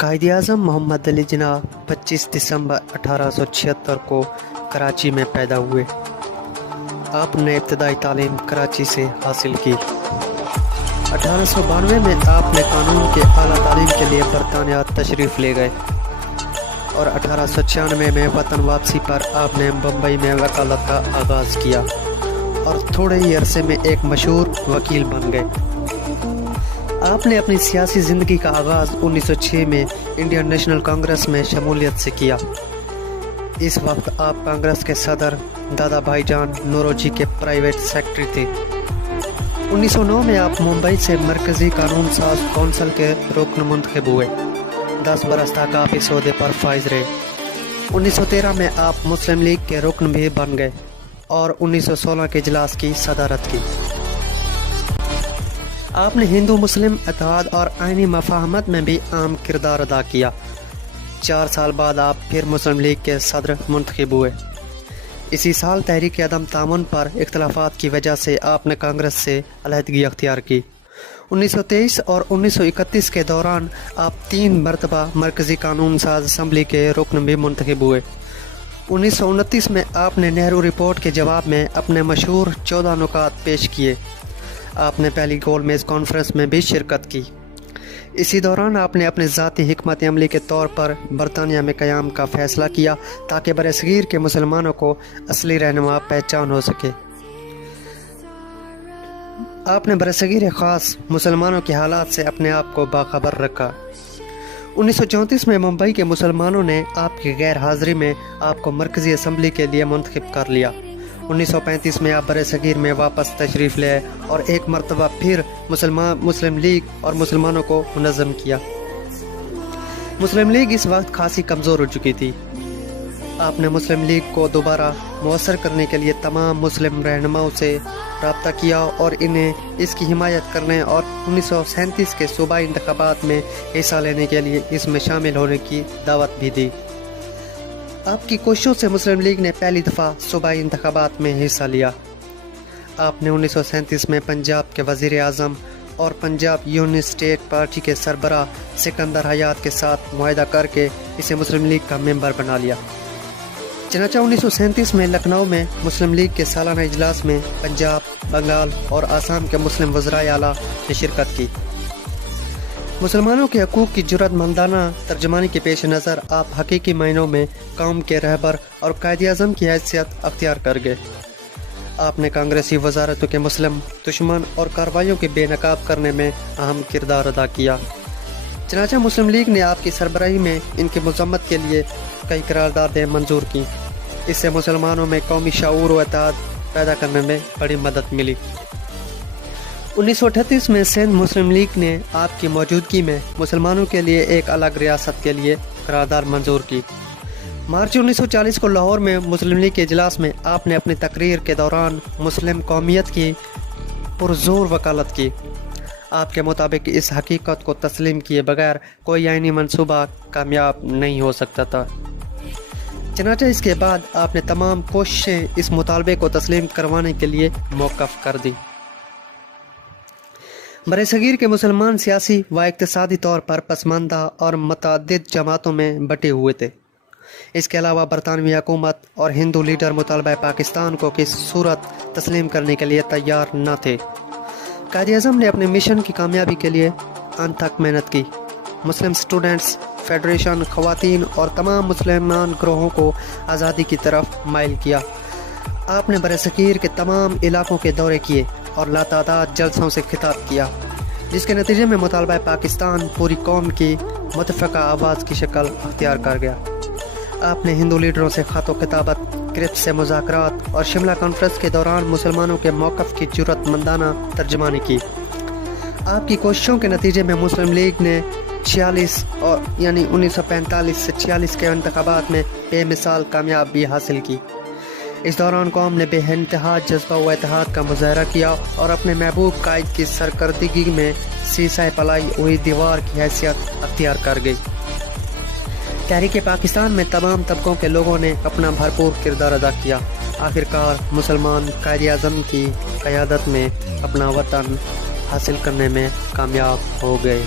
कायद-ए-आज़म मोहम्मद अली जिन्ना 25 दिसंबर 1876 को कराची में पैदा हुए। आपने इब्तदाई तालीम कराची से हासिल की। 1892 में आपने कानून के आला तालीम के लिए बरतानिया तशरीफ़ ले गए और 1896 में वतन वापसी पर आपने बम्बई में वकालत का आगाज़ किया और थोड़े ही अरसे में एक मशहूर वकील बन गए। आपने अपनी सियासी ज़िंदगी का आगाज़ 1906 में इंडियन नेशनल कांग्रेस में शमूलियत से किया। इस वक्त आप कांग्रेस के सदर दादा भाईजान नौरोजी के प्राइवेट सेक्रेटरी थे। 1909 में आप मुंबई से मरकज़ी कानून साज कौंसिल के रुकन मुंतखब हुए। 10 बरस तक आप इस ओहदे पर फाइज रहे। 1913 में आप मुस्लिम लीग के रुकन भी बन गए और 1916 के इजलास की सदारत की। आपने हिंदू मुस्लिम इत्तेहाद और आइनी मफाहमत में भी अहम किरदार अदा किया। 4 साल बाद आप फिर मुस्लिम लीग के सदर मुंतखब हुए। इसी साल तहरीक अदम तामुन पर इख्तलाफात की वजह से आपने कांग्रेस से अलहदगी अख्तियार की। 1923 और 1931 के दौरान आप 3 मरतबा मरकज़ी कानून साज असम्बली के रुकन भी मुंतखब हुए। 1929 में आपने नेहरू रिपोर्ट के जवाब में अपने मशहूर 14 नुकात पेश किए। आपने पहली गोल मेज़ कॉन्फ्रेंस में भी शिरकत की। इसी दौरान आपने अपने ज़ाती हिकमत अमली के तौर पर बरतानिया में क़याम का फ़ैसला किया ताकि बरसगीर के मुसलमानों को असली रहनुमा पहचान हो सके। आपने बरसगीर ख़ास मुसलमानों के हालात से अपने आप को बाखबर रखा। 1934 में मुंबई के मुसलमानों ने आपकी गैर हाज़िरी में आपको मरकज़ी असम्बली के लिए मुंतखब कर लिया। 1935 में आप बरसगीर में वापस तशरीफ़ ले आए और एक मरतबा फिर मुस्लिम लीग और मुसलमानों को मुनज़्ज़म किया। मुस्लिम लीग इस वक्त खासी कमज़ोर हो चुकी थी। आपने मुस्लिम लीग को दोबारा मुअस्सर करने के लिए तमाम मुस्लिम रहनुमाओं से रब्ता किया और इन्हें इसकी हिमायत करने और 1937 के सूबाई इंतखाबात में हिस्सा लेने के लिए इसमें शामिल होने की दावत भी दी। आपकी कोशिशों से मुस्लिम लीग ने पहली दफ़ा सूबाई इंतखाबात में हिस्सा लिया। आपने 1937 में पंजाब के वज़ीर आज़म और पंजाब यूनियन स्टेट पार्टी के सरबराह सिकंदर हयात के साथ मुआहदा करके इसे मुस्लिम लीग का मेंबर बना लिया। चनाचा 1937 में लखनऊ में मुस्लिम लीग के सालाना इजलास में पंजाब, बंगाल और आसाम के मुस्लिम वज़राए आला ने शिरकत की। मुसलमानों के हकूक़ की जुर्रतमंदाना तर्जमानी के पेश नज़र आप हकीकी मायनों में कौम के रहबर और कायद-ए-आज़म की हैसियत अख्तियार कर गए। आपने कांग्रेसी वज़ारतों के मुस्लिम दुश्मन और कार्रवाइयों के बेनकाब करने में अहम किरदार अदा किया। चनाचा मुस्लिम लीग ने आपकी सरबराही में इनकी मज़म्मत के लिए कई करारदादें मंजूर की। इससे मुसलमानों में कौमी शऊर व इत्तेहाद पैदा करने में बड़ी मदद मिली। 1938 में सिंध मुस्लिम लीग ने आपकी मौजूदगी में मुसलमानों के लिए एक अलग रियासत के लिए करारदाद मंजूर की। मार्च 1940 को लाहौर में मुस्लिम लीग के इजलास में आपने अपनी तकरीर के दौरान मुस्लिम कौमियत की पुरजोर वकालत की। आपके मुताबिक इस हकीकत को तस्लीम किए बगैर कोई आइनी मंसूबा कामयाब नहीं हो सकता था। चनाचा इसके बाद आपने तमाम कोशिशें इस मुतालबे को तस्लीम करवाने के लिए मौक़िफ़ कर दी। बरसगीर के मुसलमान सियासी व इक़्तिसादी तौर पर पसमानदा और मुतअद्दिद जमातों में बटे हुए थे। इसके अलावा बरतानवी हुकूमत और हिंदू लीडर मुतालबा पाकिस्तान को किस सूरत तस्लीम करने के लिए तैयार न थे। कायद-ए-आज़म ने अपने मिशन की कामयाबी के लिए अंत तक मेहनत की। मुस्लिम स्टूडेंट्स फेडरेशन, ख़वातीन और तमाम मुसलमान ग्रोहों को आज़ादी की तरफ माइल किया। आपने बरसगीर के तमाम इलाकों के दौरे किए और लातादाद जलसों से खिताब किया, जिसके नतीजे में मुतालबा पाकिस्तान पूरी कौम की मुतफ़क़ा आवाज़ की शक्ल अख्तियार कर गया। आपने हिंदू लीडरों से ख़त व किताबत, क्रिप्ट से मुज़ाकरात और शिमला कॉन्फ्रेंस के दौरान मुसलमानों के मौक़िफ़ की जुर्रतमंदाना तर्जमानी की। आपकी कोशिशों के नतीजे में मुस्लिम लीग ने 46 और यानी 1945 से 46 के इंतखाबात में बेमिसाल कामयाबी हासिल की। इस दौरान कौम ने बेइंतहा जज्बा व इत्तेहाद का मुजाहरा किया और अपने महबूब कायद की सरकर्दगी में सीसा पलाई हुई दीवार की हैसियत अख्तियार कर गई। तहरीक पाकिस्तान में तमाम तबकों के लोगों ने अपना भरपूर किरदार अदा किया। आखिरकार मुसलमान कायद-ए-आज़म की क़यादत में अपना वतन हासिल करने में कामयाब हो गए।